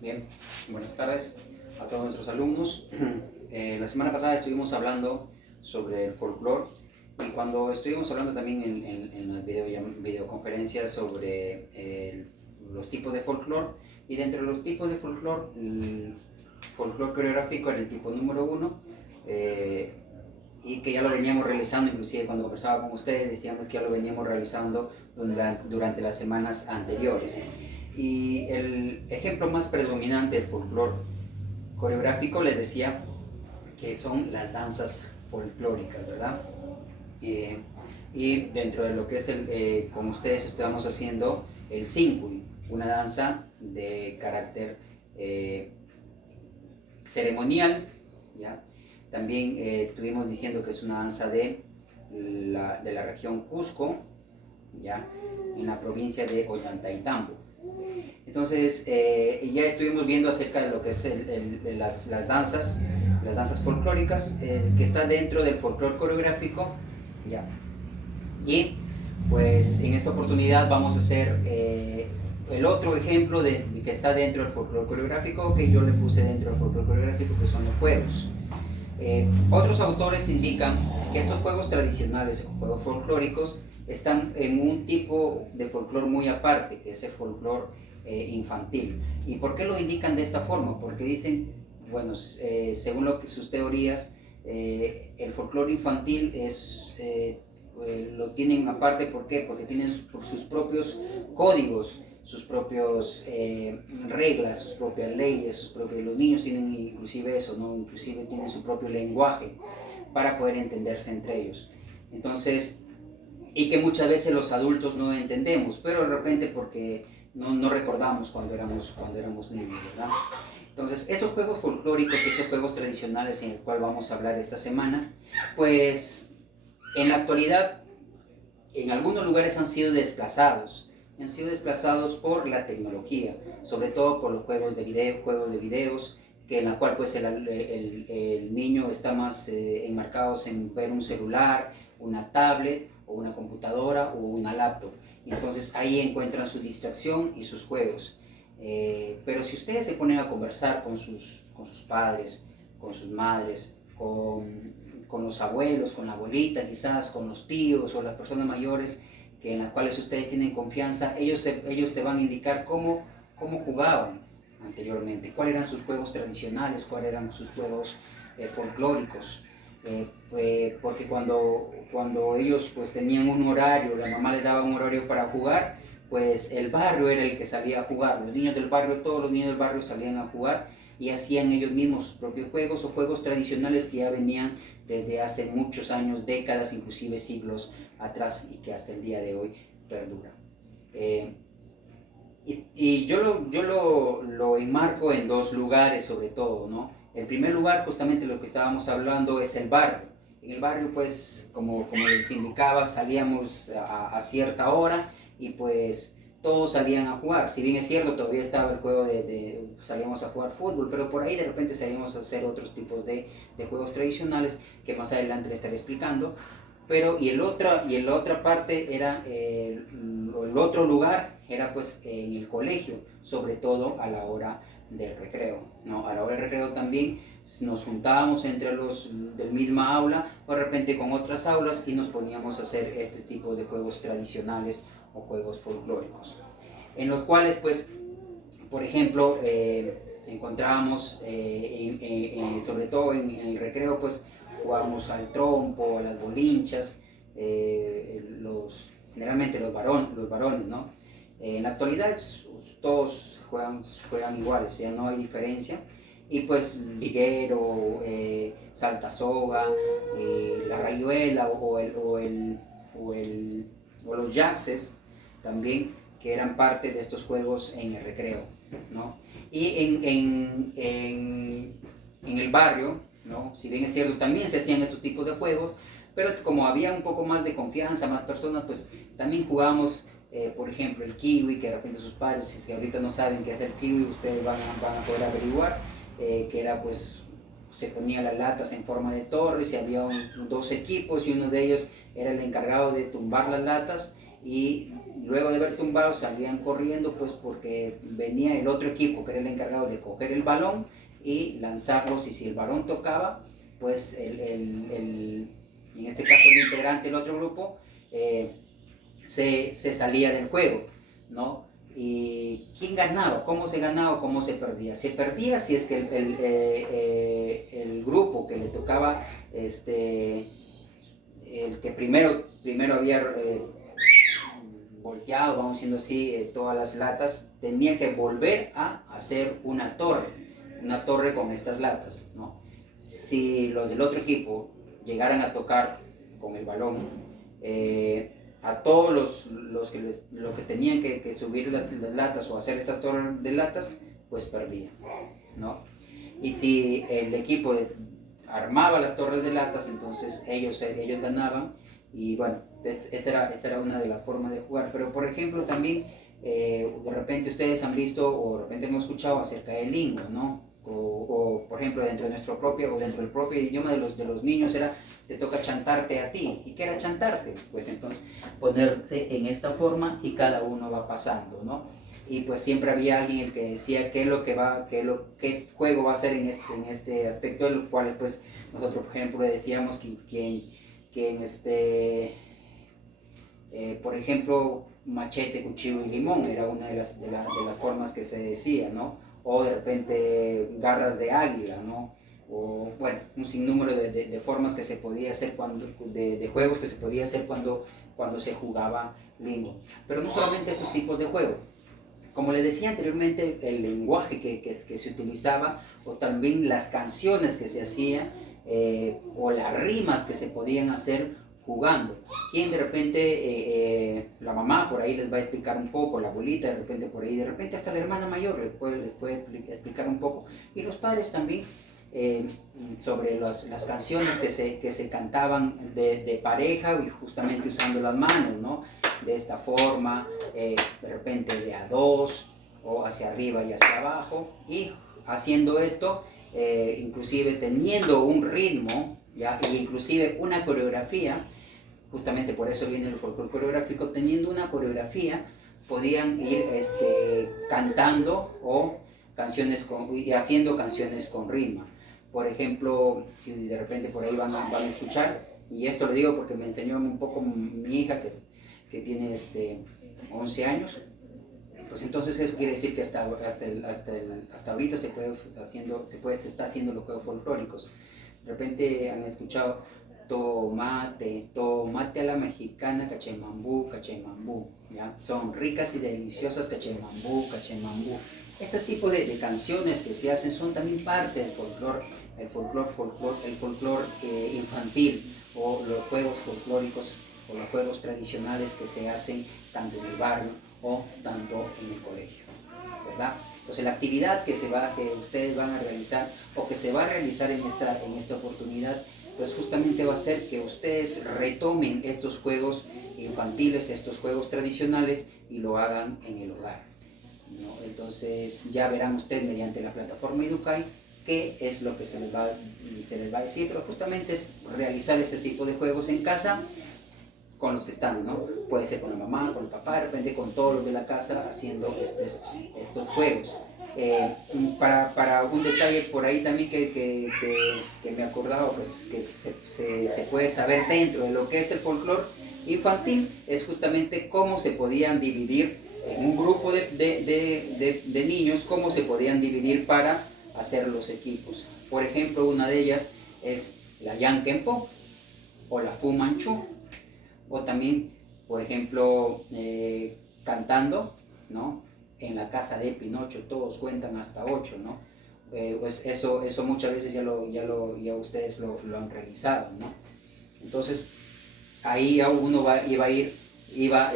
Bien, buenas tardes a todos nuestros alumnos. La semana pasada estuvimos hablando sobre el folclore y cuando estuvimos hablando también en las videoconferencias sobre los tipos de folclore, y dentro de los tipos de folclore, el folclore coreográfico era el tipo número uno, y que ya lo veníamos realizando, inclusive cuando conversaba con ustedes decíamos que ya lo veníamos realizando durante las semanas anteriores. Y el ejemplo más predominante del folclore coreográfico, les decía que son las danzas folclóricas, ¿verdad? Eh, y dentro de lo que es como ustedes estamos haciendo, el Sincuy, una danza de carácter ceremonial, ¿ya? También estuvimos diciendo que es una danza de la región Cusco, ¿ya? En la provincia de Ollantaytambo. Entonces, ya estuvimos viendo acerca de lo que es las danzas folclóricas, que está dentro del folclore coreográfico, ¿ya? Y pues en esta oportunidad vamos a hacer el otro ejemplo de que está dentro del folclore coreográfico, que yo le puse dentro del folclore coreográfico, que son los juegos. Otros autores indican que estos juegos tradicionales o juegos folclóricos están en un tipo de folclore muy aparte, que es el folclore infantil. ¿Y por qué lo indican de esta forma? Porque dicen, bueno, según sus teorías, el folclore infantil lo tienen aparte. ¿Por qué? Porque tienen sus propios códigos, sus propias reglas, sus propias leyes, los niños tienen inclusive eso, ¿no? Inclusive tienen su propio lenguaje para poder entenderse entre ellos. Entonces, y que muchas veces los adultos no entendemos, pero de repente porque no recordamos cuando éramos niños, ¿verdad? Entonces, estos juegos folclóricos, estos juegos tradicionales en el cual vamos a hablar esta semana, pues en la actualidad en algunos lugares han sido desplazados por la tecnología, sobre todo por los juegos de videos, que en la cual pues el niño está más enmarcado en ver un celular, una tablet o una computadora o una laptop. Y entonces ahí encuentran su distracción y sus juegos. Pero si ustedes se ponen a conversar con sus padres, con sus madres, con los abuelos, con la abuelita quizás, con los tíos o las personas mayores en las cuales ustedes tienen confianza, ellos te van a indicar cómo jugaban anteriormente, cuáles eran sus juegos tradicionales, cuáles eran sus juegos folclóricos. Porque cuando ellos pues tenían un horario, la mamá les daba un horario para jugar, pues el barrio era el que salía a jugar, los niños del barrio, todos los niños del barrio salían a jugar y hacían ellos mismos sus propios juegos o juegos tradicionales que ya venían desde hace muchos años, décadas, inclusive siglos atrás y que hasta el día de hoy perdura. Y yo lo enmarco en dos lugares sobre todo, ¿no? El primer lugar, justamente lo que estábamos hablando, es el barrio. En el barrio, pues, como les indicaba, salíamos a cierta hora y pues todos salían a jugar. Si bien es cierto, todavía estaba el juego salíamos a jugar fútbol, pero por ahí de repente salíamos a hacer otros tipos de juegos tradicionales que más adelante les estaré explicando. Pero la otra parte era, el otro lugar era pues en el colegio, sobre todo a la hora del recreo, ¿no? A la hora del recreo también nos juntábamos entre los del misma aula o de repente con otras aulas y nos poníamos a hacer este tipo de juegos tradicionales o juegos folclóricos, en los cuales pues, por ejemplo, encontrábamos, sobre todo en el recreo, pues jugábamos al trompo, a las bolinchas, generalmente los varones, ¿no? En la actualidad todos juegan iguales, ya no hay diferencia. Y pues liguero, saltasoga, la rayuela o los yaxes también, que eran parte de estos juegos en el recreo, ¿no? Y en el barrio, ¿no? Si bien es cierto, también se hacían estos tipos de juegos, pero como había un poco más de confianza, más personas, pues también jugábamos, por ejemplo, el kiwi, que de repente sus padres, si ahorita no saben qué es el kiwi, ustedes van a poder averiguar, que era pues, se ponían las latas en forma de torres y había dos equipos y uno de ellos era el encargado de tumbar las latas y luego de haber tumbado salían corriendo, pues porque venía el otro equipo que era el encargado de coger el balón y lanzarlos, y si el balón tocaba, pues en este caso el integrante del otro grupo se salía del juego, ¿no? ¿Y quién ganaba? ¿Cómo se ganaba? ¿Cómo se perdía? Se perdía si es que el grupo que le tocaba, el que primero había volteado, vamos diciendo así, todas las latas, tenía que volver a hacer una torre con estas latas, ¿no? Si los del otro equipo llegaran a tocar con el balón a todos los que tenían que subir las latas o hacer estas torres de latas, pues perdían, ¿no? Y si el equipo armaba las torres de latas, entonces ellos ganaban. Y bueno, esa era una de las formas de jugar. Pero por ejemplo también, de repente ustedes han visto o de repente hemos escuchado acerca del lingo, ¿no? O por ejemplo dentro de nuestro propio, o dentro del propio idioma de los niños era, te toca chantarte a ti. ¿Y qué era chantarte? Pues entonces ponerse en esta forma y cada uno va pasando, ¿no? Y pues siempre había alguien el que decía qué juego va a hacer en este aspecto, el cual pues nosotros por ejemplo decíamos por ejemplo, machete, cuchillo y limón era una de las formas que se decía, ¿no? O de repente garras de águila, ¿no? O bueno, un sinnúmero de formas que se podía hacer de juegos que se podía hacer cuando se jugaba lingo. Pero no solamente estos tipos de juegos. Como les decía anteriormente, el lenguaje que se utilizaba, o también las canciones que se hacían, o las rimas que se podían hacer jugando. Quien de repente, la mamá por ahí les va a explicar un poco, la abuelita de repente por ahí, de repente hasta la hermana mayor les puede explicar un poco, y los padres también, sobre las canciones que se cantaban de pareja, y justamente usando las manos, ¿no? De esta forma, de repente de a dos, o hacia arriba y hacia abajo, y haciendo esto, inclusive teniendo un ritmo, ¿ya? E inclusive una coreografía. Justamente por eso viene el folclore coreográfico. Teniendo una coreografía podían ir cantando o y haciendo canciones con ritmo. Por ejemplo, si de repente por ahí van a escuchar, y esto lo digo porque me enseñó un poco mi hija que tiene 11 años, pues entonces eso quiere decir que hasta ahorita se está haciendo los juegos folclóricos. De repente han escuchado tomate a la mexicana, cachemambú, cachemambú, ¿ya? Son ricas y deliciosas, cachemambú, cachemambú. Ese tipo de canciones que se hacen son también parte del folclore, el folclore infantil, o los juegos folclóricos o los juegos tradicionales que se hacen tanto en el barrio o tanto en el colegio, ¿verdad? Entonces la actividad que ustedes van a realizar o que se va a realizar en esta oportunidad, pues justamente va a ser que ustedes retomen estos juegos infantiles, estos juegos tradicionales, y lo hagan en el hogar, ¿no? Entonces ya verán ustedes mediante la plataforma Educay qué es lo que se les va a decir, pero justamente es realizar este tipo de juegos en casa con los que están, ¿no? Puede ser con la mamá, con el papá, de repente con todos los de la casa haciendo estos juegos. Para un detalle por ahí también que me he acordado, pues, que se puede saber dentro de lo que es el folclore infantil, es justamente cómo se podían dividir en un grupo de niños, cómo se podían dividir para hacer los equipos. Por ejemplo, una de ellas es la Yankenpo o la Fu Manchu, o también, por ejemplo, cantando, ¿no? En la casa de Pinocho todos cuentan hasta 8, ¿no? Pues eso muchas veces ya ustedes lo han realizado, ¿no? Entonces ahí ya uno iba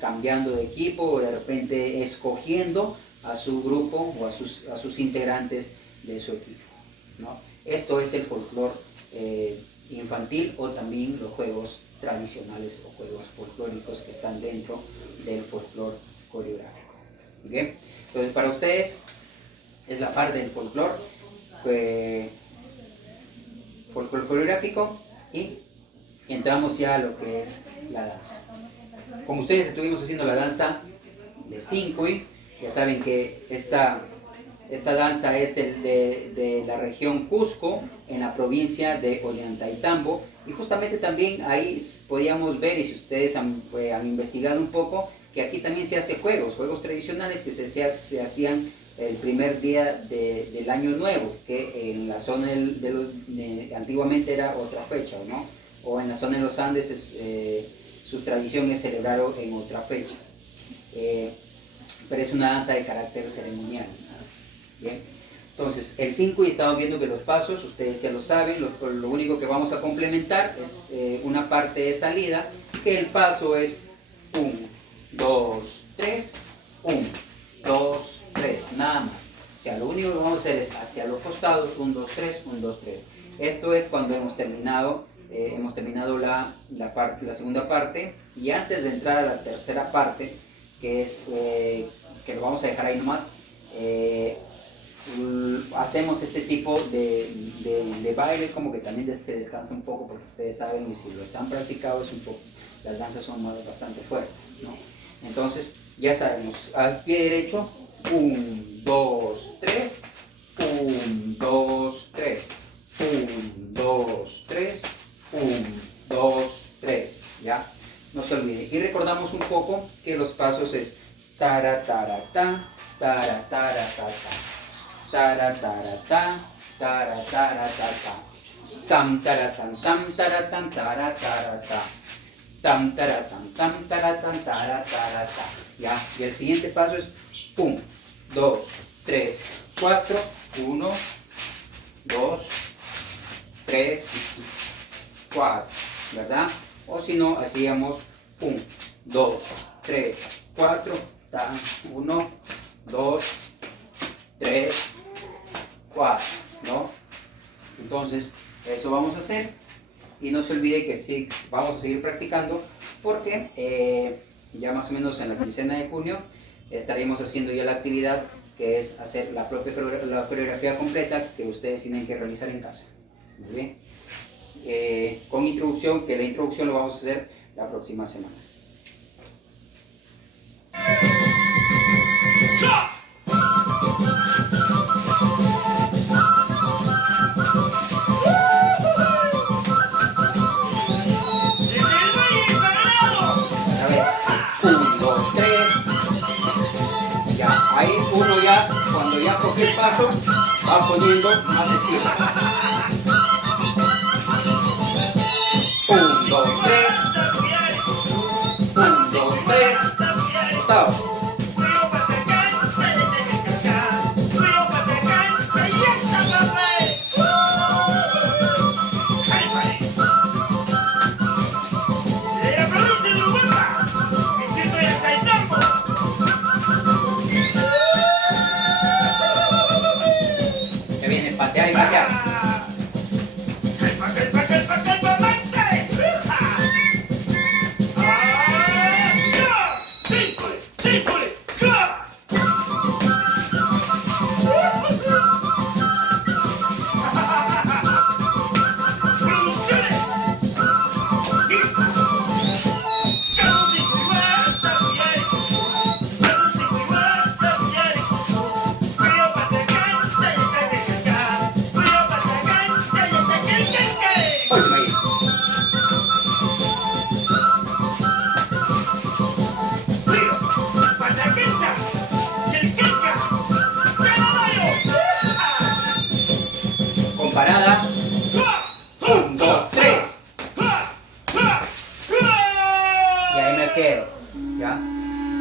cambiando de equipo, o de repente escogiendo a su grupo o a sus integrantes de su equipo, ¿no? Esto es el folclore infantil, o también los juegos tradicionales o juegos folclóricos que están dentro del folclore coreográfico. ¿Okay? Entonces para ustedes es la parte del folclore coreográfico, y entramos ya a lo que es la danza. con ustedes estuvimos haciendo la danza de Sincuy. Ya saben que esta danza es de la región Cusco, en la provincia de Ollantaytambo. Y justamente también ahí podíamos ver, y si ustedes han investigado un poco, que aquí también se hace juegos tradicionales que se hacían el primer día del año nuevo, que en la zona antiguamente era otra fecha, ¿no? O en la zona de los Andes su tradición es celebrarlo en otra fecha. Pero es una danza de carácter ceremonial, ¿no? Bien. Entonces, el 5, y estamos viendo que los pasos, ustedes ya lo saben, lo único que vamos a complementar es una parte de salida, que el paso es 1, 2, 3, 1, 2, 3, nada más. O sea, lo único que vamos a hacer es hacia los costados, 1, 2, 3, 1, 2, 3. Esto es cuando hemos terminado la segunda parte, y antes de entrar a la tercera parte, que es, que lo vamos a dejar ahí nomás, hacemos este tipo de baile, como que también se descansa un poco, porque ustedes saben, y si los han practicado, las danzas son bastante fuertes, ¿no? Entonces, ya sabemos, al pie derecho, 1, 2, 3, 1, 2, 3, 1, 2, 3, 1, 2, 3, ¿ya? No se olvide. Y recordamos un poco que los pasos es tara, tara, ta, tara, tara, ta, ta, tara, tara, ta, tara, tara, ta, ta, tam, tara, tam, tara, tam, tara, tara, ta, tam, tara, tam, tara, tam, tara, tara, ta, ¿ya? Y el siguiente paso es 1, 2, 3, 4, 1, 2, 3, 4, ¿verdad? O si no, hacíamos 1, 2, 3, 4, 1, 2, 3, 4, ¿no? Entonces, eso vamos a hacer, y no se olvide que sí, vamos a seguir practicando, porque ya más o menos en la quincena de junio estaremos haciendo ya la actividad, que es hacer la coreografía completa que ustedes tienen que realizar en casa. Muy bien. Con introducción, que la introducción lo vamos a hacer la próxima semana. A ver, 1, 2, 3. Ya, ahí uno ya, cuando ya coge el paso, va poniendo más estilo. 1, 2, 3. 1, 2, 3. Stop. Ya viene patear y patear. Parada. 1, 2, 3. Y ahí me quedo. ¿Ya?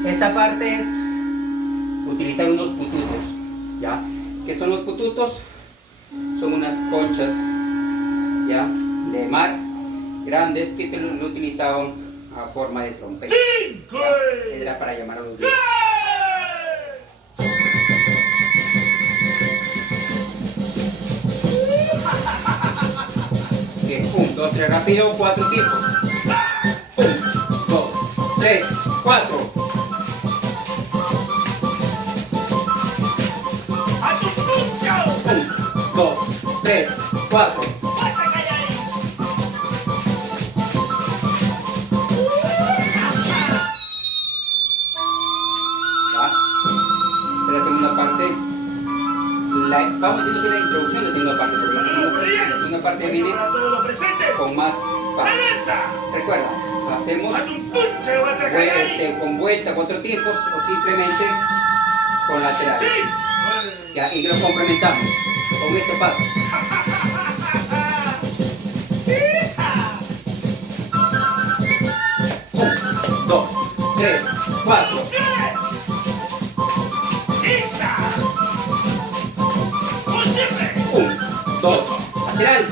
Esta parte es utilizar unos pututos. ¿Ya? ¿Qué son los pututos? Son unas conchas, ¿ya?, de mar grandes que lo utilizaban a forma de trompeta. ¿Ya? Era para llamar a los dioses. Bien, 1, 2, 3, rápido, 4 tiempos. 1, 2, 3, 4. 1, 2, 3, 4. vamos a hacer la introducción de la segunda parte, porque la segunda parte viene con más pasos. Recuerda, lo hacemos con vuelta 4 tiempos o simplemente con laterales. Ya, y lo complementamos con este paso. 1, 2, 3, 4. 1, 2, lateral.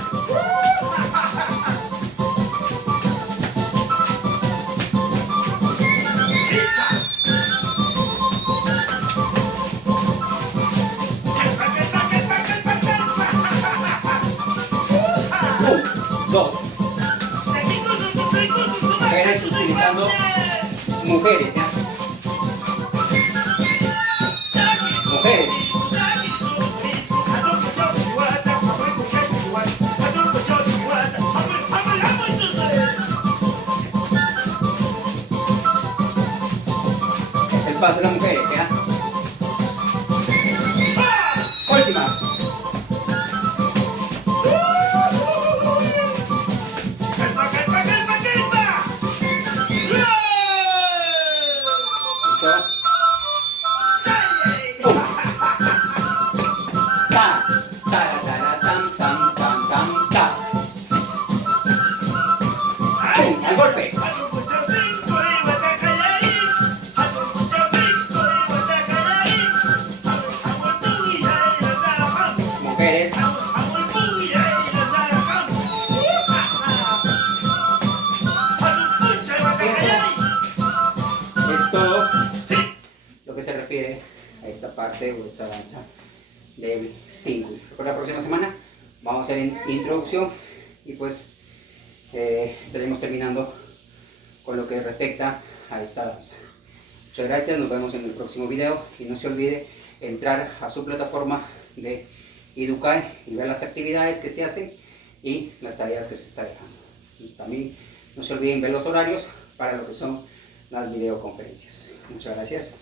2. Mujeres utilizando mujeres, ¿ya? Mujeres. Es el paso de las mujeres, ¿ya? Última. Al golpe. Mujeres. Es todo lo que se refiere a esta parte o esta danza del single. Por la próxima semana vamos a hacer introducción y pues estaremos terminando con lo que respecta a esta danza. Muchas gracias, nos vemos en el próximo video y no se olvide entrar a su plataforma de Educae y ver las actividades que se hacen y las tareas que se están dejando. Y también no se olviden ver los horarios para lo que son las videoconferencias. Muchas gracias.